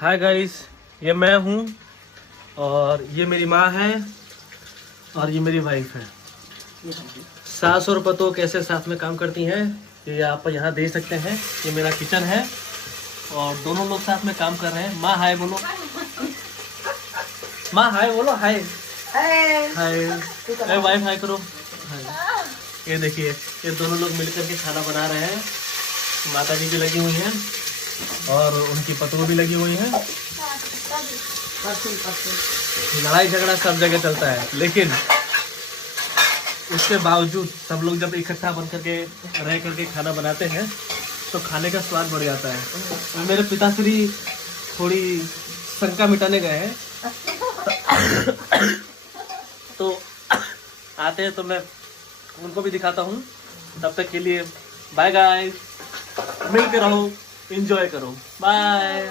Hi guys, ये मैं हूँ और ये मेरी माँ है और ये मेरी वाइफ है। सास और पतोह कैसे साथ में काम करती हैं ये आप यहाँ देख सकते हैं। ये मेरा किचन है और दोनों लोग साथ में काम कर रहे हैं। माँ हाय बोलो, माँ हाय बोलो, हाय हाय, वाइफ हाय करो, हाय। ये देखिए, ये दोनों लोग मिलकर के खाना बना रहे हैं। माता जी भी लगी हुई हैं और उनकी पतोह भी लगी हुई है। लड़ाई झगड़ा सब जगह चलता है, लेकिन उसके बावजूद सब लोग जब इकट्ठा बन करके रह करके खाना बनाते हैं तो खाने का स्वाद बढ़ जाता है। मेरे पिताश्री थोड़ी शंका मिटाने गए हैं तो आते हैं तो मैं उनको भी दिखाता हूँ। तब तक के लिए बाय गाइस, मिल के रहो, एंजॉय करो, बाय।